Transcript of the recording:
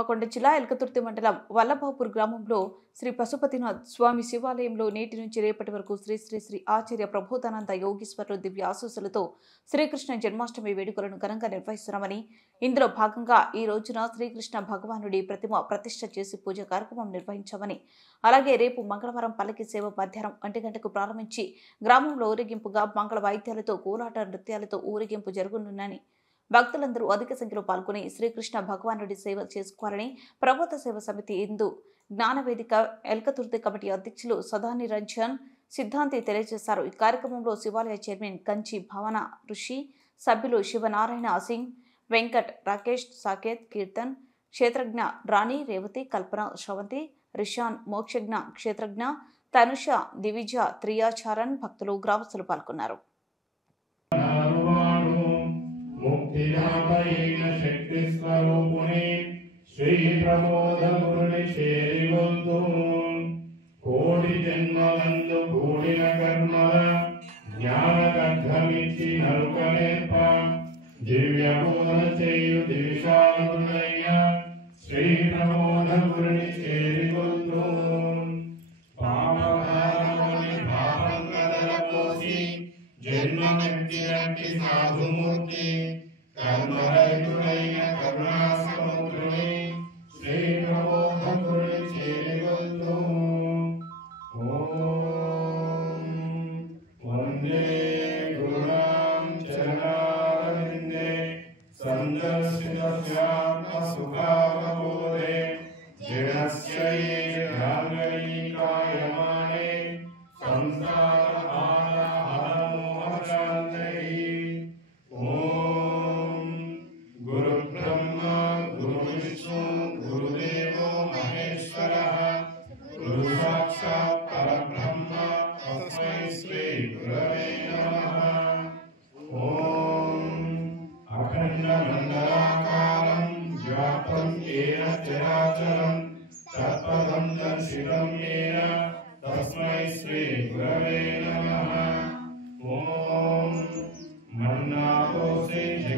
హన్మకొండ జిల్లా ఎల్కతుర్తి మండలం వల్లభాపూర్ గ్రామంలో శ్రీ పశుపతినాథ్ స్వామి శివాలయంలో నేటి నుంచి రేపటి వరకు శ్రీ శ్రీ శ్రీ ఆచార్య ప్రబోధానంద యోగీశ్వరులు దివ్య ఆశీస్సులతో శ్రీకృష్ణ జన్మాష్టమి వేడుకలను ఘనంగా నిర్వహిస్తున్నామని, ఇందులో భాగంగా ఈ రోజున శ్రీకృష్ణ భగవానుడి ప్రతిమ ప్రతిష్ఠ చేసి పూజ కార్యక్రమం నిర్వహించామని, అలాగే రేపు మంగళవారం పల్లకి సేవ మధ్యాహ్నం 1 గంటకు ప్రారంభించి గ్రామంలో ఊరేగింపుగా మంగళ వాయిద్యాలతో కోలాట నృత్యాలతో ఊరేగింపు జరగనుందని, భక్తులందరూ అధిక సంఖ్యలో పాల్గొని శ్రీకృష్ణ భగవానుడి సేవ చేసుకోవాలని ప్రబోధ సేవ సమితి ఇందు జ్ఞానవేదిక ఎల్కతుర్తి కమిటీ అధ్యక్షులు సదానిరంజన్ సిద్ధాంతి తెలియజేశారు. ఈ కార్యక్రమంలో శివాలయ చైర్మన్ కంచి భావన ఋషి, సభ్యులు శివనారాయణ సింగ్, వెంకట్, రాకేష్, సాకేత్, కీర్తన్, క్షేత్రజ్ఞ రాణి, రేవతి, కల్పన, శ్రవంతి, రిషాన్, మోక్షజ్ఞ, క్షేత్రజ్ఞ, తనుష, దివిజ, త్రియాచారన్, భక్తులు, గ్రామస్తులు పాల్గొన్నారు. ముక్తిదాతైన శక్తి స్వరూపుని శ్రీ ప్రబోధ గురుని చేరిగొంతు కోటి జన్మలందు కూడిన కర్మల జ్ఞాన గర్భమిచ్చి నరుక నేర్ప దివ్య బోధన చేయు దివిషాలునయ్య శ్రీ ప్రబోధ గురుని చేరిగొంతు పాపకారముని పాపం కదలపోసి జన్మమెత్తినట్టి సాధుమూర్తి కర్మరహితుడైన కరుణాసముద్రుని శ్రీ ప్రబోధ గురుని చేరిగొంతు ఓం వందే గురుణాం చరణారవిందే సందర్శితస్యాత్మ సుఖావబోధే జనస్యై ధ్యానైకాయమానే సంసార అఖండమండలాకారం వ్యాప్తం ఏన చరాచరం తత్పదం దర్శితం ఏన తస్మై శ్రీ గురవే నమః. ఓం మన్నాకోసి